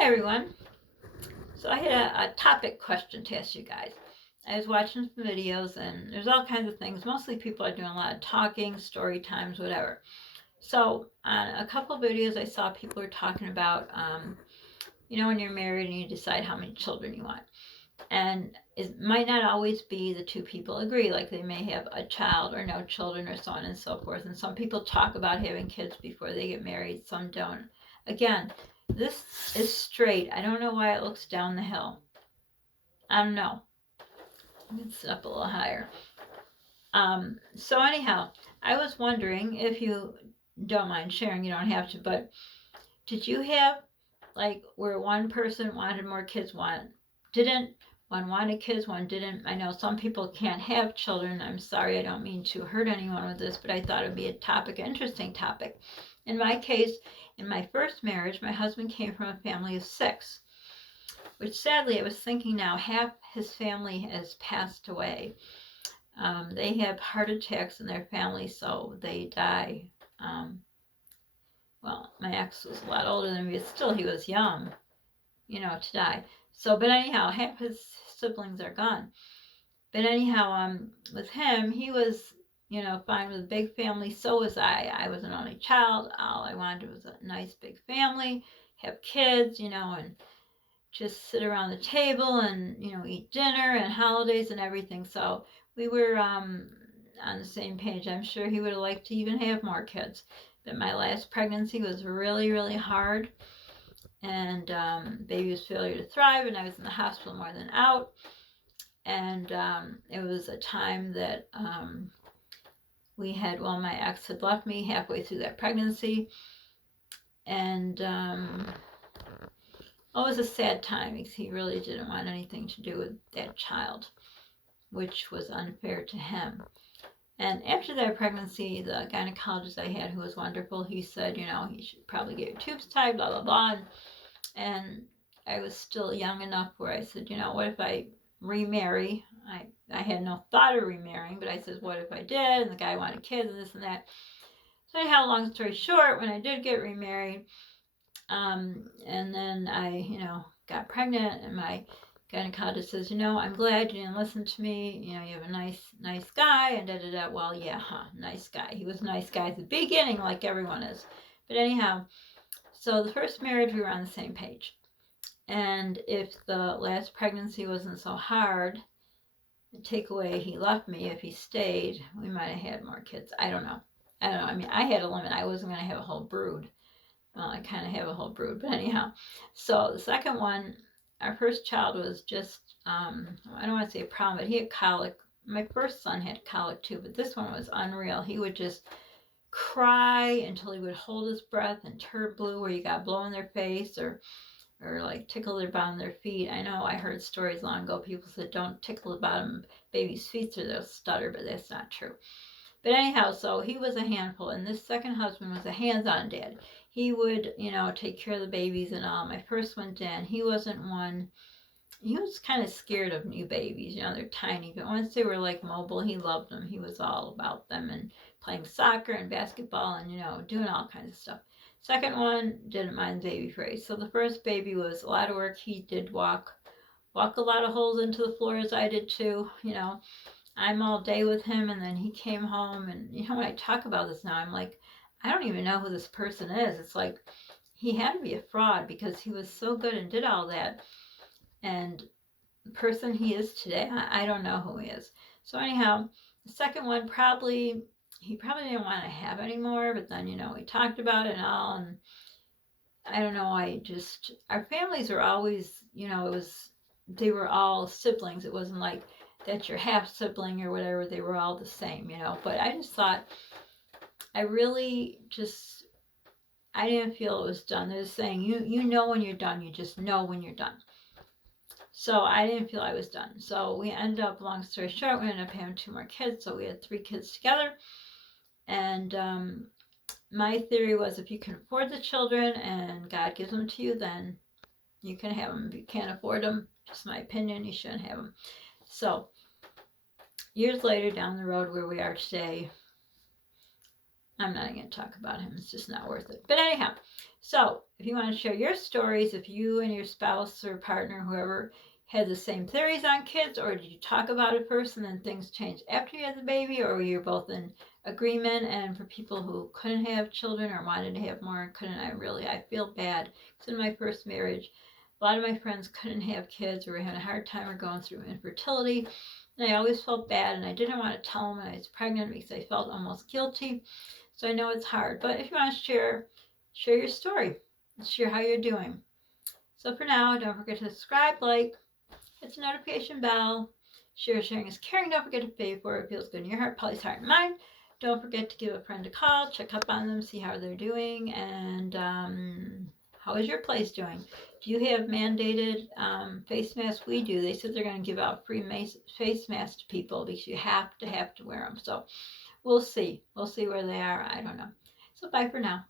Hi everyone. So I had a topic question to ask you guys. I was watching some videos and there's all kinds of things. Mostly people are doing a lot of talking, story times, whatever. So on a couple of videos I saw people were talking about, when you're married and you decide how many children you want. And it might not always be the two people agree. Like they may have a child or no children or so on and so forth. And some people talk about having kids before they get married. Some don't. Again, this is straight. I don't know why it looks down the hill. I don't know. I'm going to sit up a little higher. So anyhow, I was wondering if you don't mind sharing, you don't have to, but did you have like where one person wanted more kids, one didn't, one wanted kids, one didn't? I know some people can't have children. I'm sorry, I don't mean to hurt anyone with this, but I thought it'd be a topic, an interesting topic. In my case, in my first marriage, my husband came from a family of 6, which sadly I was thinking now half his family has passed away. They have heart attacks in their family, so they die. Well, my ex was a lot older than me, but still he was young, to die. So, but anyhow, half his siblings are gone. But anyhow, with him, he was, fine with a big family. So was I. I was an only child. All I wanted was a nice big family, have kids, and just sit around the table and, eat dinner and holidays and everything. So we were on the same page. I'm sure he would have liked to even have more kids. But my last pregnancy was really, really hard. And baby was failure to thrive, and I was in the hospital more than out. And it was a time that my ex had left me halfway through that pregnancy. And it was a sad time because he really didn't want anything to do with that child, which was unfair to him. And after that pregnancy, the gynecologist I had, who was wonderful, he said, he should probably get your tubes tied, blah, blah, blah. And I was still young enough where I said, what if I remarry? I had no thought of remarrying, but I said, what if I did? And the guy wanted kids and this and that. So anyhow, long story short, when I did get remarried, and then I, got pregnant, and my gynecologist says, I'm glad you didn't listen to me. You have a nice guy, and da-da-da. Well, yeah, nice guy. He was a nice guy at the beginning, like everyone is. But anyhow, so the first marriage, we were on the same page. And if the last pregnancy wasn't so hard, the takeaway, he left me. If he stayed, we might have had more kids. I don't know. I mean, I had a limit. I wasn't going to have a whole brood. Well, I kind of have a whole brood, but anyhow. So the second one, our first child was just, I don't want to say a problem, but he had colic. My first son had colic too, but this one was unreal. He would just cry until he would hold his breath and turn blue, where you got blow in their face or like tickle their bottom of their feet. I know I heard stories long ago. People said don't tickle the bottom of babies' feet or they'll stutter, but that's not true. But anyhow, so he was a handful, and this second husband was a hands-on dad. He would, take care of the babies and all. My first one, Dan, he wasn't one. He was kind of scared of new babies. They're tiny, but once they were like mobile, he loved them. He was all about them and playing soccer and basketball and, doing all kinds of stuff. Second one, didn't mind baby phase. So the first baby was a lot of work. He did walk a lot of holes into the floor, as I did too. I'm all day with him, and then he came home, and when I talk about this now, I'm like, I don't even know who this person is. It's like he had to be a fraud because he was so good and did all that, and the person he is today, I don't know who he is. So anyhow, the second one he probably didn't want to have anymore, but then we talked about it and all, and I don't know, our families were always, they were all siblings. It wasn't like that's your half sibling or whatever. They were all the same, but I just thought, I didn't feel it was done. They're saying, you know when you're done, you just know when you're done. So I didn't feel I was done. So we ended up, long story short, we ended up having 2 more kids. So we had 3 kids together. And my theory was, if you can afford the children and God gives them to you, then you can have them. If you can't afford them, just my opinion, you shouldn't have them. So years later, down the road where we are today, I'm not going to talk about him. It's just not worth it. But anyhow, So if you want to share your stories, if you and your spouse or partner, whoever, had the same theories on kids, or did you talk about it first and then things changed after you had the baby, or were you both in agreement? And for people who couldn't have children or wanted to have more and couldn't, I feel bad. Because in my first marriage, a lot of my friends couldn't have kids or were having a hard time or going through infertility. And I always felt bad, and I didn't want to tell them when I was pregnant because I felt almost guilty. So I know it's hard. But if you want to share your story, share how you're doing. So for now, don't forget to subscribe, like, hit the notification bell. Sharing is caring. Don't forget to pay for it. It feels good in your heart, Polly's heart and mind. Don't forget to give a friend a call, check up on them, see how they're doing, and how is your place doing? Do you have mandated face masks? We do. They said they're going to give out free face masks to people because you have to wear them. So we'll see. We'll see where they are. I don't know. So bye for now.